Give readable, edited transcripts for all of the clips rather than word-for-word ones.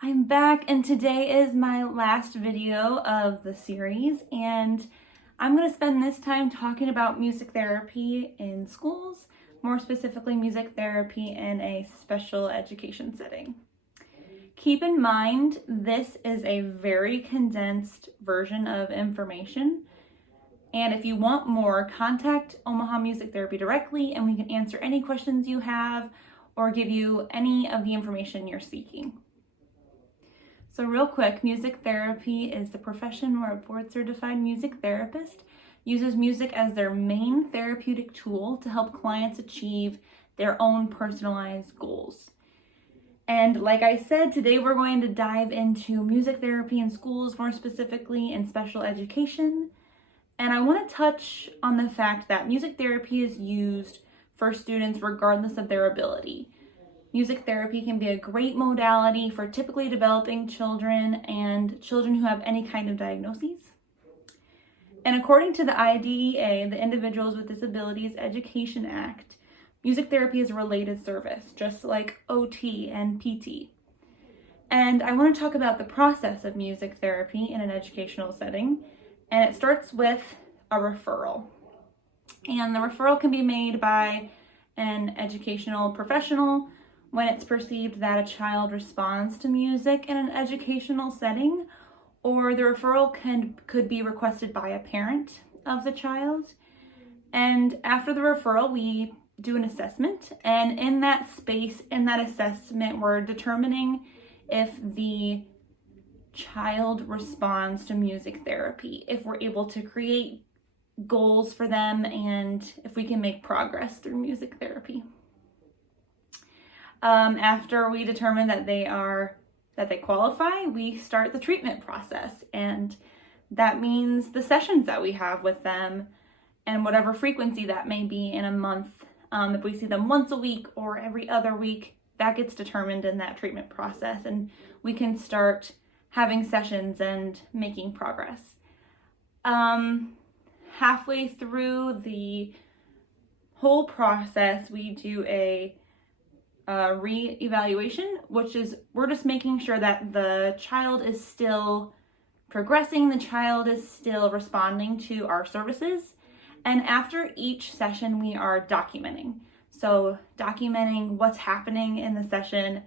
I'm back and today is my last video of the series, and I'm going to spend this time talking about music therapy in schools, more specifically music therapy in a special education setting. Keep in mind, this is a very condensed version of information, and if you want more, contact Omaha Music Therapy directly and we can answer any questions you have or give you any of the information you're seeking. So real quick, music therapy is the profession where a board-certified music therapist uses music as their main therapeutic tool to help clients achieve their own personalized goals. And like I said, today we're going to dive into music therapy in schools, more specifically in special education. And I want to touch on the fact that music therapy is used for students regardless of their ability. Music therapy can be a great modality for typically developing children and children who have any kind of diagnoses. And according to the IDEA, the Individuals with Disabilities Education Act, music therapy is a related service, just like OT and PT. And I want to talk about the process of music therapy in an educational setting, and it starts with a referral. And the referral can be made by an educational professional when it's perceived that a child responds to music in an educational setting, or the referral could be requested by a parent of the child. And after the referral, we do an assessment, and in that space, in that assessment, we're determining if the child responds to music therapy, if we're able to create goals for them, and if we can make progress through music therapy. After we determine that they qualify, we start the treatment process, and that means the sessions that we have with them and whatever frequency that may be in a month. If we see them once a week or every other week, that gets determined in that treatment process, and we can start having sessions and making progress. Halfway through the whole process, we do a re-evaluation, which is we're just making sure that the child is still progressing, the child is still responding to our services. And after each session, we are documenting. So documenting what's happening in the session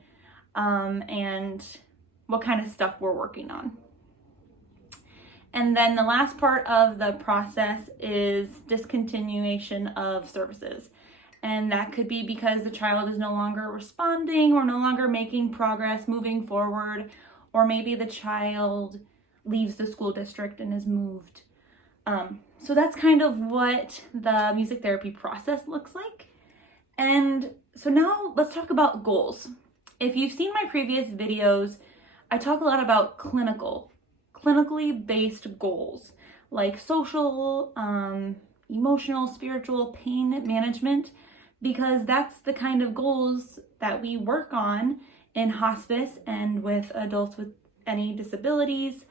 and what kind of stuff we're working on. And then the last part of the process is discontinuation of services. And that could be because the child is no longer responding or no longer making progress moving forward, or maybe the child leaves the school district and is moved. So that's kind of what the music therapy process looks like. And so now let's talk about goals. If you've seen my previous videos, I talk a lot about clinically based goals, like social, emotional, spiritual, pain management, because that's the kind of goals that we work on in hospice and with adults with any disabilities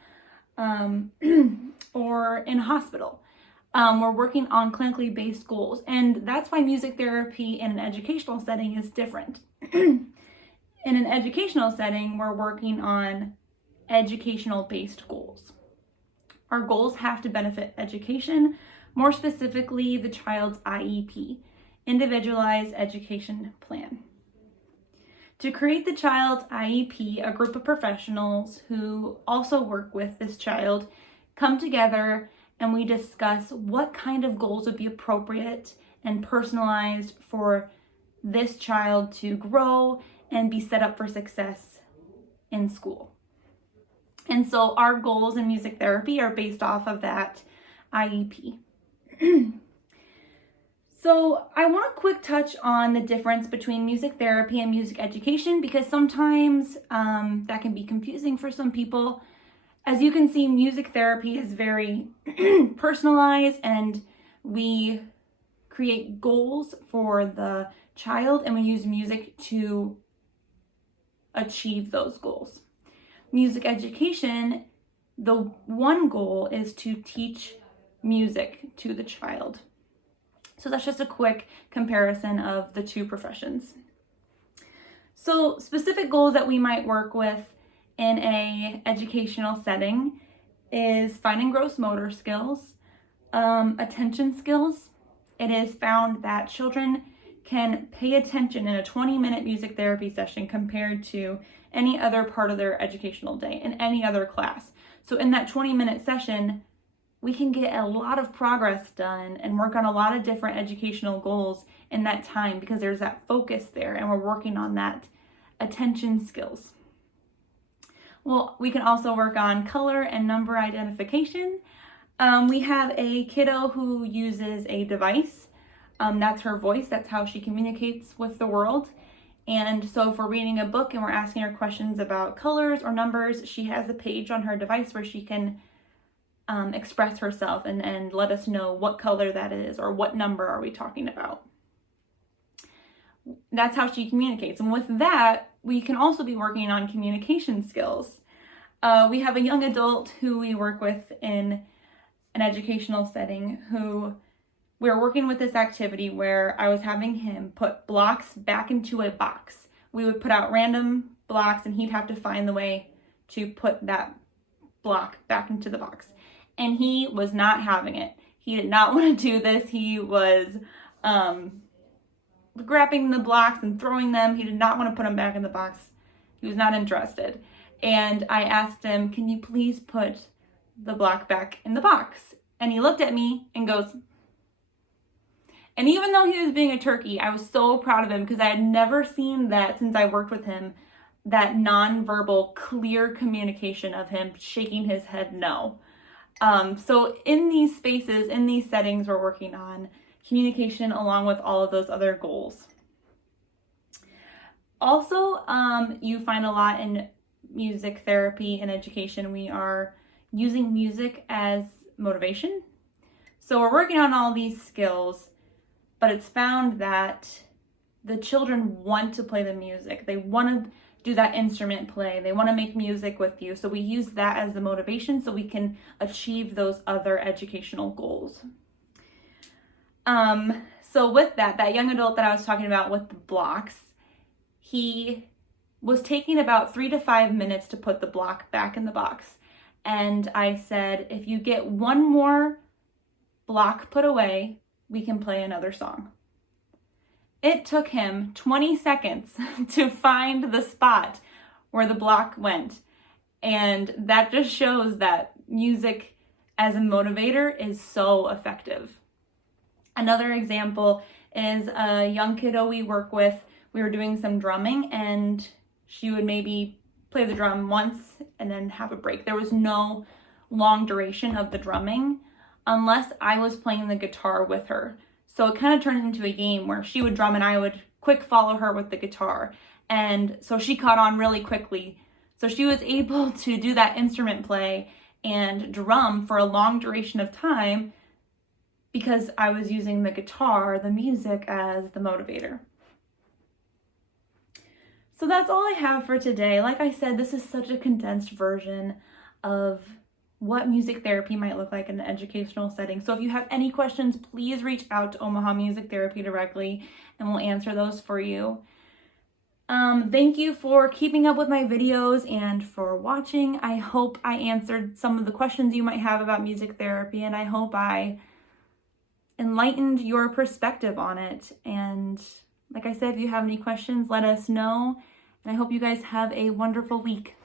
or in hospital. We're working on clinically based goals, and that's why music therapy in an educational setting is different. In an educational setting, we're working on educational based goals. Our goals have to benefit education, more specifically the child's IEP, Individualized Education Plan. To create the child's IEP, a group of professionals who also work with this child come together and we discuss what kind of goals would be appropriate and personalized for this child to grow and be set up for success in school. And so our goals in music therapy are based off of that IEP. So I want a quick touch on the difference between music therapy and music education, because sometimes that can be confusing for some people. As you can see, music therapy is very personalized, and we create goals for the child and we use music to achieve those goals. Music education, the one goal is to teach music to the child. So that's just a quick comparison of the two professions. So specific goals that we might work with in a educational setting is fine and gross motor skills, attention skills. It is found that children can pay attention in a 20-minute music therapy session compared to any other part of their educational day in any other class. So in that 20-minute session, we can get a lot of progress done and work on a lot of different educational goals in that time because there's that focus there and we're working on that attention skills. Well, we can also work on color and number identification. We have a kiddo who uses a device. That's her voice. That's how she communicates with the world. And so if we're reading a book and we're asking her questions about colors or numbers, she has a page on her device where she can express herself and let us know what color that is or what number are we talking about. That's how she communicates. And with that, we can also be working on communication skills. We have a young adult who we work with in an educational setting who we're working with this activity where I was having him put blocks back into a box. We would put out random blocks and he'd have to find the way to put that block back into the box. And he was not having it. He did not want to do this. He was grabbing the blocks and throwing them. He did not want to put them back in the box. He was not interested. And I asked him, can you please put the block back in the box? And he looked at me and goes, and even though he was being a turkey, I was so proud of him because I had never seen that since I worked with him, that nonverbal, clear communication of him shaking his head no. So in these spaces, in these settings, we're working on communication along with all of those other goals. Also, you find a lot in music therapy and education, we are using music as motivation. So we're working on all these skills, but it's found that the children want to play the music. They want to do that instrument play. They want to make music with you. So we use that as the motivation so we can achieve those other educational goals. So with that young adult that I was talking about with the blocks, he was taking about 3 to 5 minutes to put the block back in the box. And I said, if you get one more block put away, we can play another song. It took him 20 seconds to find the spot where the block went. And that just shows that music as a motivator is so effective. Another example is a young kiddo we work with. We were doing some drumming and she would maybe play the drum once and then have a break. There was no long duration of the drumming unless I was playing the guitar with her. So it kind of turned into a game where she would drum and I would quick follow her with the guitar. And so she caught on really quickly. So she was able to do that instrument play and drum for a long duration of time because I was using the guitar, the music, as the motivator. So that's all I have for today. Like I said, this is such a condensed version of what music therapy might look like in an educational setting. So if you have any questions, please reach out to Omaha Music Therapy directly and we'll answer those for you. Thank you for keeping up with my videos and for watching. I hope I answered some of the questions you might have about music therapy, and I hope I enlightened your perspective on it. And like I said, if you have any questions, let us know. And I hope you guys have a wonderful week.